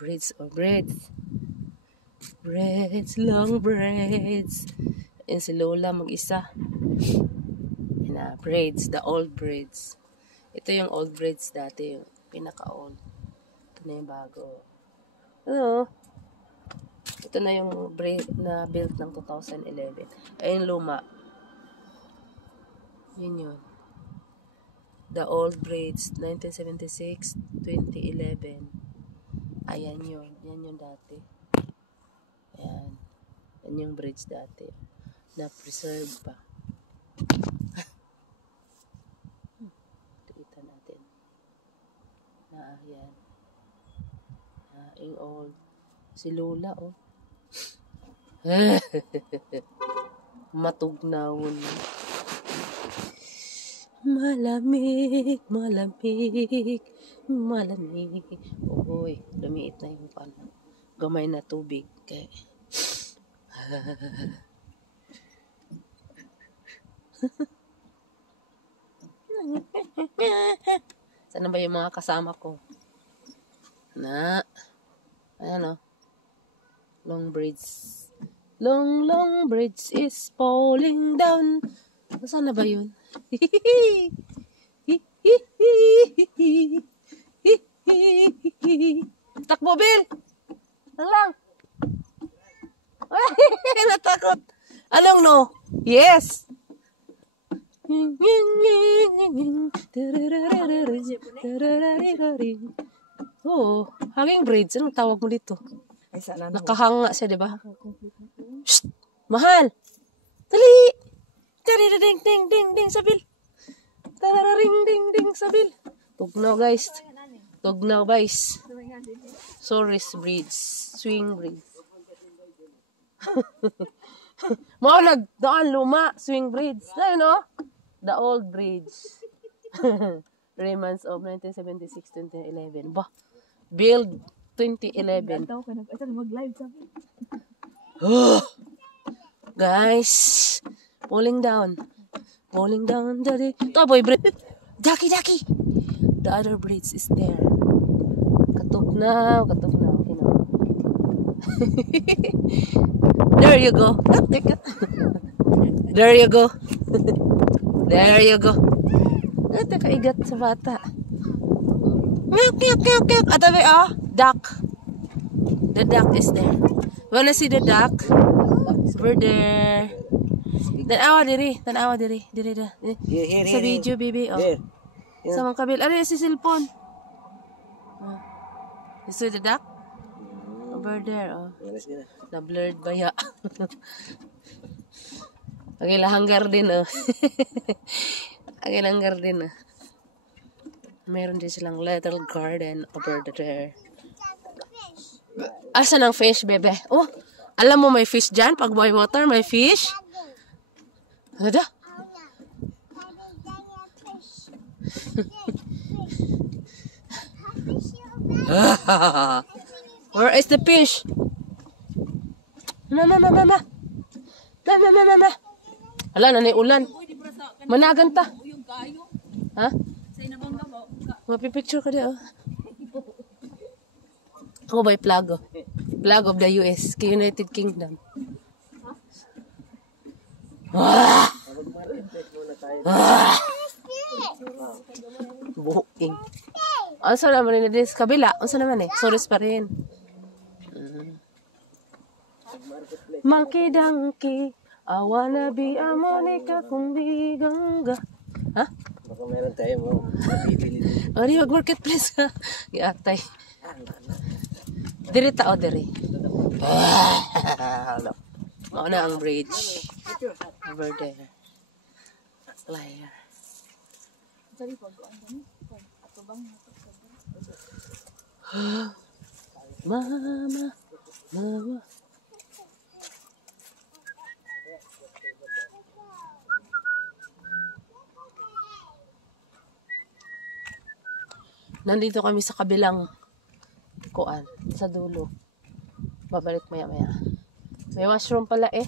Braids or braids. Braids, long braids. Yan si Lola mag-isa. Yan na, braids, the old braids. Ito yung old braids dati, yung pinaka-old. Ito na yung bago. Ano? Ito na yung braid na built ng 2011. Ayun luma. Yun yun. The old braids, 1976, 2011. Ayan yun. Yan yung dati. Ayan. Yan yung braids dati. Na-preserve pa. Kita natin. Ayan. Yung old. Si Lola, oh. Matugnawon. Malamig, malamig, malamig. Oy, lumiit na yung pan. Gamay na tubig. Okay. Sana ba yung mga kasama ko? Na. Ayan, oh. Long braids. Long, long braids is falling down. Saan na ba yun? Takbo, Bill! Lang! Natakot! Anong no? Yes! Oo, hanging braids. Anong tawag mo dito? Nakahanga siya, diba? Shh! Mahal! Dali! Ding ding ding ding sabil. Tararing ding ding sabil. Tugnaw guys. Tugnaw guys. Sorry braids, swing braids. Mao nagdaan luma swing braids. Ayun no? The old braids. Remnants of 1976-2011. Bah. Build 2011. Guys, falling down, daddy. Oh boy, braid. Ducky. The other braids is there. Katugnaw. You know. There you go. There you go. There you go. Ito kaigat sa bata. Milk. Atabi, oh, duck. The duck is there. Wanna see the duck? Over there. Tanawa diri. Diri da. Sa video, baby. Oh. Sa mga kabil. Ano si cellphone? You see the duck? Over there, oh. Na-blurred ba ya? Hanggar din, oh. Hanggar din, oh. Meron din silang little garden over there. Asan ang fish, bebe? Oh, alam mo may fish dyan? Pag may water, may fish? Ano da? Where is the fish? Mama. Hala, nanay ulan. Managan ta. Ha? Mapipicture ka diya, oh. Ako ba'y flag, oh? Flag of the US, United Kingdom. Buking. Ano sa naman rin na kabila? Ano sa naman eh? Soros pa rin. Monkey donkey, I wanna be a Monica kung bigangga. Ha? Baka meron tayo mo. O, di mag-marketplace ka. Iatay. Diri tao, diri. Oo na ang bridge. Over there. Liar. Mama. Nandito kami sa kabilang kuan, sa dulo. Babalik maya. May mushroom pala eh.